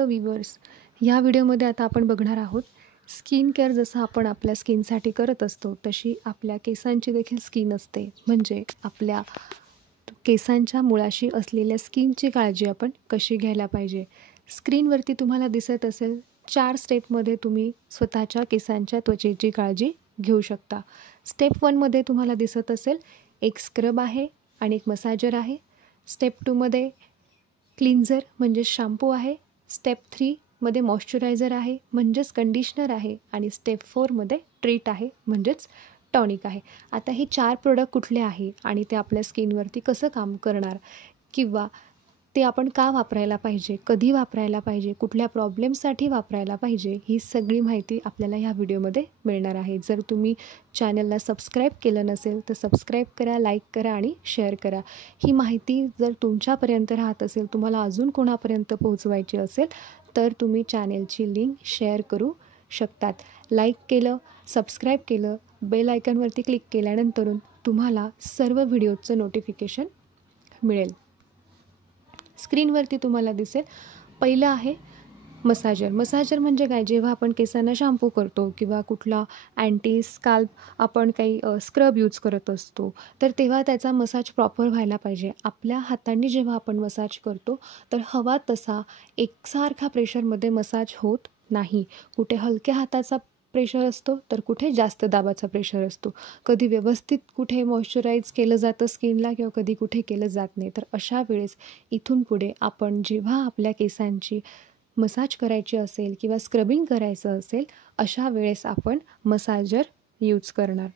Viewers, या व्हिडिओमध्ये आता आपण बघणार आहोत स्किन केअर. जसं आपण आपल्या स्किनसाठी करत असतो तशी आपल्या केसांची देखील स्किन असते. म्हणजे आपल्या केसांच्या मुळाशी असलेल्या स्किनची काळजी आपण कशी घ्यायला पाहिजे. स्क्रीनवरती तुम्हाला दिसत असेल 4 स्टेपमध्ये तुम्ही स्वतःच्या केसांच्या त्वचेची काळजी घेऊ शकता. स्टेप 1मध्ये तुम्हाला दिसत असेल एक स्क्रब आहे आणि एक मसाजर आहे. स्टेप 2मध्ये क्लिन्झर म्हणजे शॅम्पू आहे. स्टेप 3मध्ये मॉइश्चरायझर आहे म्हणजेच कंडिशनर आहे. आणि स्टेप 4मध्ये ट्रीट आहे म्हणजेच टॉनिक आहे. आता हे 4 प्रोडक्ट कुठले आहे आणि ते आपल्या स्किनवरती कसं काम करणार किंवा ते आपण का वापरायला पाहिजे, कधी वापरायला पाहिजे, कुठल्या प्रॉब्लेमसाठी वापरायला पाहिजे, ही सगळी माहिती आपल्याला ह्या व्हिडिओमध्ये मिळणार आहे. जर तुम्ही चॅनलला सबस्क्राईब केलं नसेल तर सबस्क्राईब करा, लाईक करा आणि शेअर करा. ही माहिती जर तुमच्यापर्यंत राहत असेल, तुम्हाला अजून कोणापर्यंत पोहोचवायची असेल तर तुम्ही चॅनलची लिंक शेअर करू शकतात. लाईक केलं, सबस्क्राईब केलं, बेल आयकॉनवरती क्लिक केल्यानंतर तुम्हाला सर्व व्हिडिओचं नोटिफिकेशन मिळेल. स्क्रीनवरती तुम्हाला दिसेल पहिलं आहे मसाजर. मसाजर म्हणजे काय, जेव्हा आपण केसांना शॅम्पू करतो किंवा कुठला अँटी स्काल्प आपण काही स्क्रब यूज करत असतो तर तेव्हा त्याचा मसाज प्रॉपर व्हायला पाहिजे. आपल्या हातांनी जेव्हा आपण मसाज करतो तर हवा तसा एकसारखा प्रेशरमध्ये मसाज होत नाही. कुठे हलक्या हाताचा प्रेशर असतो तर कुठे जास्त दाबाचा प्रेशर असतो. कधी व्यवस्थित कुठे मॉइश्चराईज केलं जातं स्किनला किंवा कधी कुठे केलं जात नाही. तर अशा वेळेस इथून पुढे आपण जेव्हा आपल्या केसांची मसाज करायची असेल किंवा स्क्रबिंग करायचं असेल अशा वेळेस आपण मसाजर यूज करणार.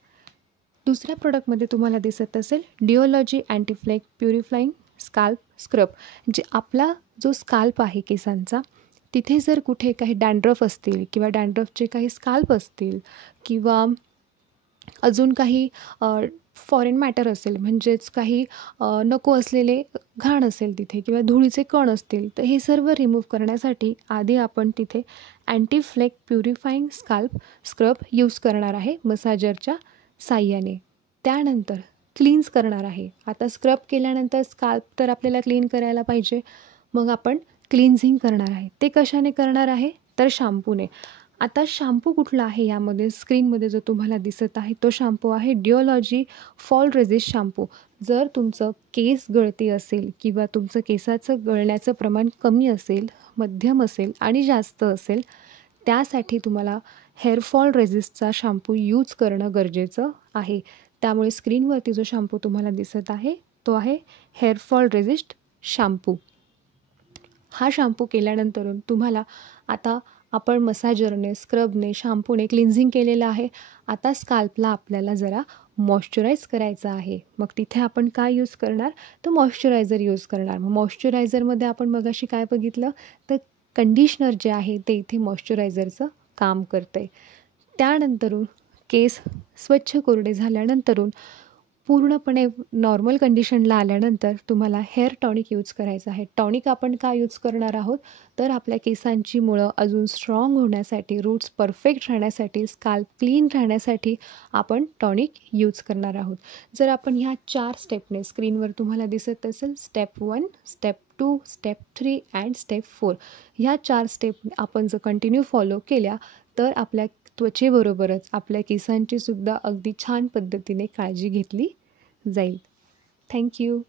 दुसऱ्या प्रोडक्टमध्ये तुम्हाला दिसत असेल डिओलॉजी अँटीफ्लेक प्युरिफाईंग स्काल्प स्क्रब. जे आपला जो स्काल्प आहे केसांचा तिथे जर कुठे काही डॅन्ड्रफ असतील किंवा डॅन्ड्रफचे काही स्काल्प असतील किंवा अजून काही फॉरेन मॅटर असेल म्हणजेच काही नको असलेले घाण असेल तिथे किंवा धुळीचे कण असतील तर हे सर्व रिमूव्ह करण्यासाठी आधी आपण तिथे अँटीफ्लेक प्युरिफाईंग स्काल्प स्क्रब यूज करणार आहे मसाजरच्या साह्याने. त्यानंतर क्लीन्स करणार आहे. आता स्क्रब केल्यानंतर स्काल्प तर आपल्याला क्लीन करायला पाहिजे, मग आपण क्लिन्झिंग करणार आहे. ते कशाने करणार आहे तर शॅम्पूने. आता शॅम्पू कुठला आहे यामध्ये स्क्रीनमध्ये जो तुम्हाला दिसत आहे तो शॅम्पू आहे डिओलॉजी फॉल रेझिस्ट शॅम्पू. जर तुमचं केस गळती असेल किंवा तुमचं केसाचं गळण्याचं प्रमाण कमी असेल, मध्यम असेल आणि जास्त असेल त्यासाठी तुम्हाला हेअरफॉल रेझिस्टचा शॅम्पू यूज करणं गरजेचं आहे. त्यामुळे स्क्रीनवरती जो शॅम्पू तुम्हाला दिसत आहे तो आहे हेअरफॉल रेझिस्ट शॅम्पू. हा शॅम्पू केल्यानंतर तुम्हाला आता आपण मसाजरने, स्क्रबने, शॅम्पूने क्लिन्झिंग केलेलं आहे. आता स्काल्पला आपल्याला जरा मॉइश्चराईज करायचं आहे. मग तिथे आपण काय यूज करणार तर मॉइश्चरायझर यूज करणार. मग मॉइश्चरायझरमध्ये आपण मगाशी काय बघितलं तर कंडिशनर जे आहे ते इथे मॉइश्चरायझरचं काम करतं आहे. त्यानंतर केस स्वच्छ कोरडे झाल्यानंतर पूर्णपणे नॉर्मल कंडिशनला आल्यानंतर तुम्हाला हेअर टॉनिक यूज करायचं आहे. टॉनिक आपण का यूज करणार आहोत तर आपल्या केसांची मुळं अजून स्ट्रॉंग होण्यासाठी, रूट्स परफेक्ट राहण्यासाठी, स्काल्प क्लीन राहण्यासाठी आपण टॉनिक यूज करणार आहोत. जर आपण ह्या 4 स्टेपने स्क्रीनवर तुम्हाला दिसत असेल step 1, step 2, step 3 and step 4 ह्या 4 स्टेप आपण जर कंटिन्यू फॉलो केल्या तर आपल्या त्वचेबरोबरच आपल्या केसांची सुद्धा अगदी छान पद्धतीने काळजी घेतली जाईल. थँक्यू.